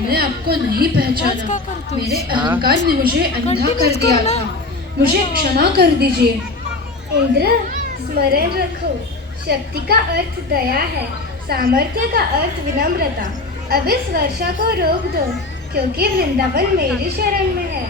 मैंने आपको नहीं पहचाना। मेरे अहंकार ने मुझे अंधा कर दिया था। मुझे क्षमा कर दीजिए। इंद्र, स्मरण रखो, शक्ति का अर्थ दया है, सामर्थ्य का अर्थ विनम्रता। अब इस वर्षा को रोक दो, क्योंकि वृंदावन मेरी शरण में है।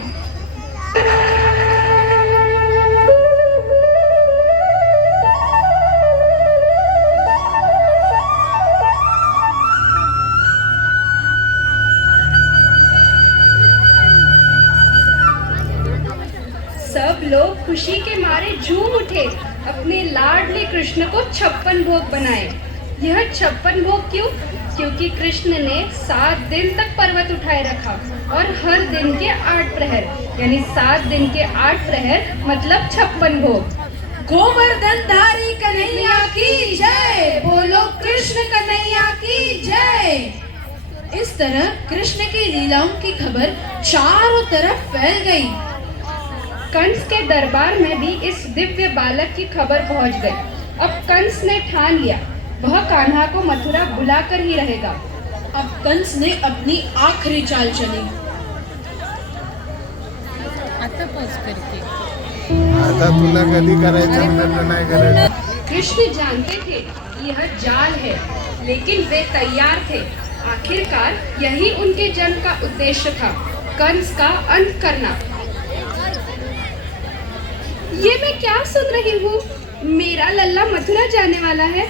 सब लोग खुशी के मारे झूम उठे, अपने लाडले कृष्ण को 56 भोग बनाए। यह 56 भोग क्यों? क्योंकि कृष्ण ने 7 दिन तक पर्वत उठाए रखा और हर दिन के 8 प्रहर, यानी 7 दिन के 8 प्रहर मतलब 56 भोग। गोवर्धन धारी कन्हैया की जय, बोलो कृष्ण कन्हैया की जय। इस तरह कृष्ण की लीलाओं की खबर चारों तरफ फैल गई। कंस के दरबार में भी इस दिव्य बालक की खबर पहुंच गई। अब कंस ने ठान लिया, वह कान्हा को मथुरा बुलाकर ही रहेगा। अब कंस ने अपनी आखिरी चाल चली। आता तुला कधी करायचं म्हणलं नाही करायचं। कृष्ण जानते थे यह जाल है, लेकिन वे तैयार थे। आखिरकार यही उनके जन्म का उद्देश्य था, कंस का अंत करना। ये मैं क्या सुन रही हूँ? मेरा लल्ला मथुरा जाने वाला है।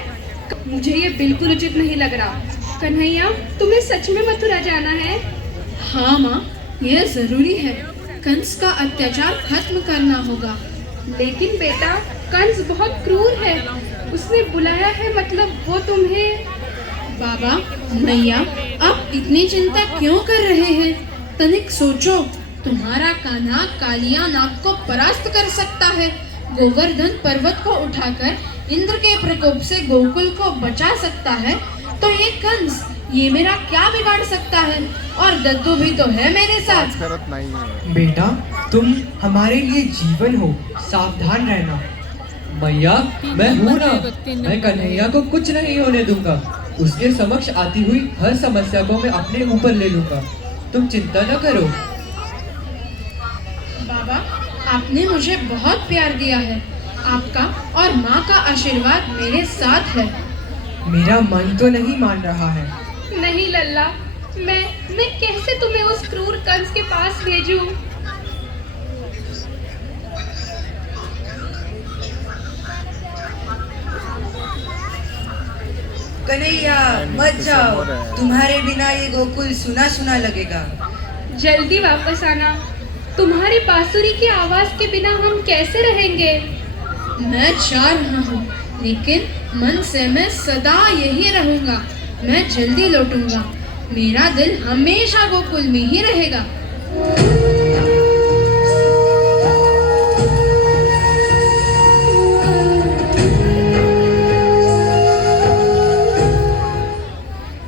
मुझे ये बिल्कुल उचित नहीं लग रहा। कन्हैया, तुम्हें सच में मथुरा जाना है? हाँ माँ, यह जरूरी है। कंस का अत्याचार खत्म करना होगा। लेकिन बेटा, कंस बहुत क्रूर है। उसने बुलाया है, मतलब वो तुम्हें। बाबा, मैया, आप इतनी चिंता क्यों कर रहे हैं? तनिक सोचो, तुम्हारा कान्हा कालिया नाग को परास्त कर सकता है। गोवर्धन पर्वत को उठाकर इंद्र के प्रकोप से गोकुल को बचा सकता है। तो ये कंस, ये मेरा क्या बिगाड़ सकता है? और दद्दू भी तो है मेरे साथ। करत नाही। बेटा, तुम हमारे लिए जीवन हो, सावधान रहना। मैया, मैं हूँ ना, मैं कन्हैया को कुछ नहीं होने दूंगा। उसके समक्ष आती हुई हर समस्या को मैं अपने ऊपर ले लूंगा। तुम चिंता न करो। बाबा, आपने मुझे बहुत प्यार दिया है। आपका और माँ का आशीर्वाद मेरे साथ है। मेरा मन तो नहीं मान रहा है। नहीं लल्ला, मैं कैसे तुम्हें उस क्रूर कंस के पास भेजूं? कन्हैया, मत जाओ, तुम्हारे बिना ये गोकुल सुना सुना लगेगा। जल्दी वापस आना। तुम्हारी बांसुरी की आवाज के बिना हम कैसे रहेंगे? मैं जा रहा हूँ, लेकिन मन से मैं सदा यही रहूंगा। मैं जल्दी लौटूंगा। मेरा दिल हमेशा गोकुल में ही रहेगा।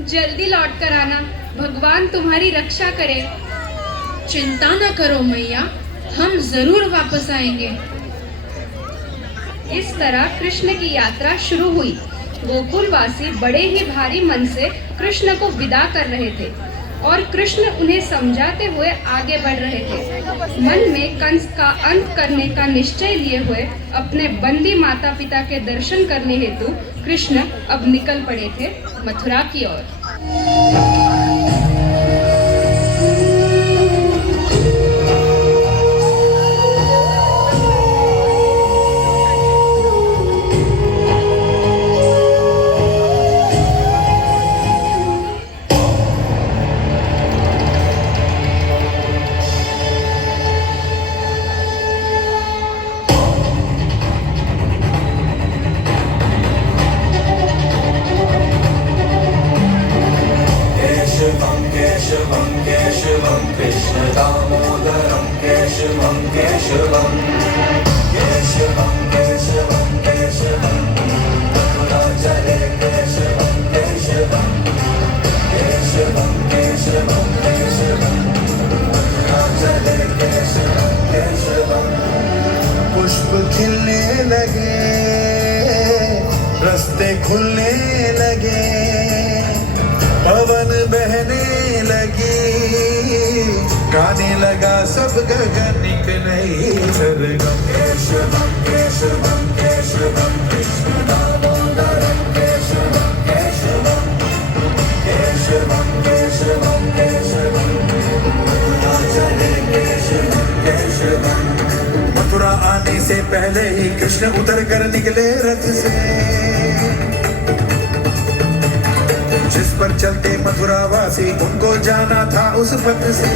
जल्दी लौट कर आना, भगवान तुम्हारी रक्षा करे। चिंता न करो मैया, हम जरूर वापस आएंगे। इस तरह कृष्ण की यात्रा शुरू हुई। गोकुलवासी बड़े ही भारी मन से कृष्ण को विदा कर रहे थे और कृष्ण उन्हें समझाते हुए आगे बढ़ रहे थे। मन में कंस का अंत करने का निश्चय लिए हुए अपने बंदी माता पिता के दर्शन करने हेतु कृष्ण अब निकल पड़े थे मथुरा की ओर। केशवं कृष्ण दामोदरं केशवं केशवं केशवं केशवं केशवं मथुराचले केशवं केशवं केशवं केशवं केशवं मथुराचले केशवं केशवं। पुष्प खिलने लगे, रास्ते खुलने लगे, पवन बहने लगे, लगी गाने लगा सब गगनिक नहीं सरगम केशवम केशवम केशवम कृष्ण दामोदरम केशवम केशवम केशवम केशवम केशवम मथुरा चले केशवम केशवम मथुरा आने से पहले ही कृष्ण उतर कर निकले रथ से जिस पर चलते मथुरावासी उनको जाना था उस पथ से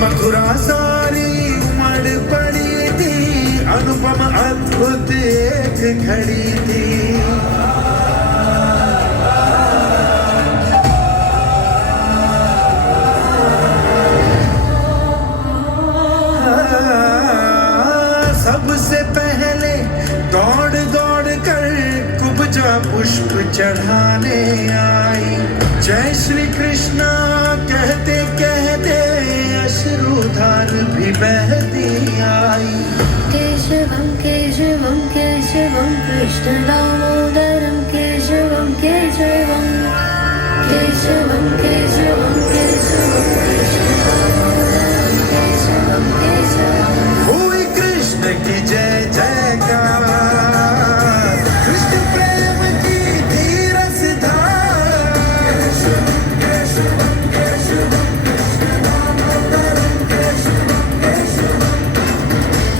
मथुरा सारी उमड़ पड़ी थी अनुपम अद्भुत एक घड़ी थी सबसे पहले दौड़ दौड़ कर कुब्जा पुष्प चढ़ाने आई जय श्री कृष्णा कहते कहते अश्रुधार भी बहती आई केशवम केशवम केशवम कृष्ण दामोदरम केशवम केशवम केशवम केशवम केशवम कृष्ण दामोदरम केशवम केशवम हुई कृष्ण की जय जयकार कृष्ण प्रेम की थी रसधार केशवम केशवम केशवम कृष्ण दामोदरम केशवम केशवम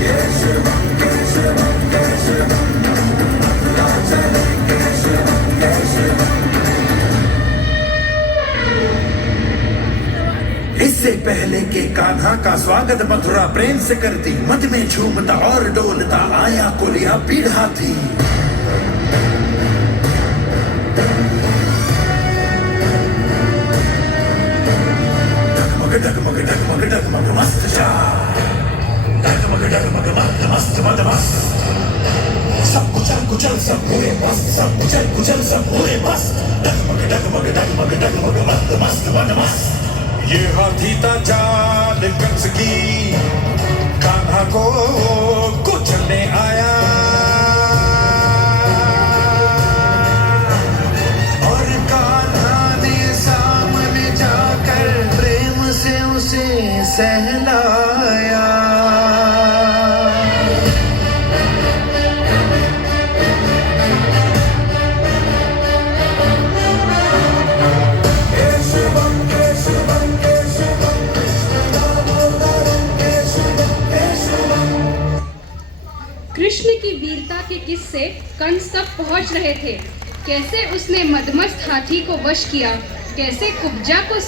केशवम केशवम केशवम मथुरा चले केशवम केशवम इससे पहले के कान्हा का स्वागत मथुरा प्रेम से करती मत में झूमता और डोलता आया कोलिया पीढ़ा थी डगमग डगमग डगमग डगमग मस्त शाह डगमग मस्त मद मस्त सब कुचल कुचल सब हुए मस्त सब कुचल कुचल सब हुए मस्त डगमग डगमग डगमग डगमग मद मस्त ये हाथी था चाल कंस की कान्हा को कुचलने आया और कान्हा ने सामने जाकर प्रेम से उसे सहलाया कृष्ण की वीरता के किस्से कंस तक पहुंच रहे थे। कैसे उसने मदमस्त हाथी को वश किया, कैसे कुब्जा को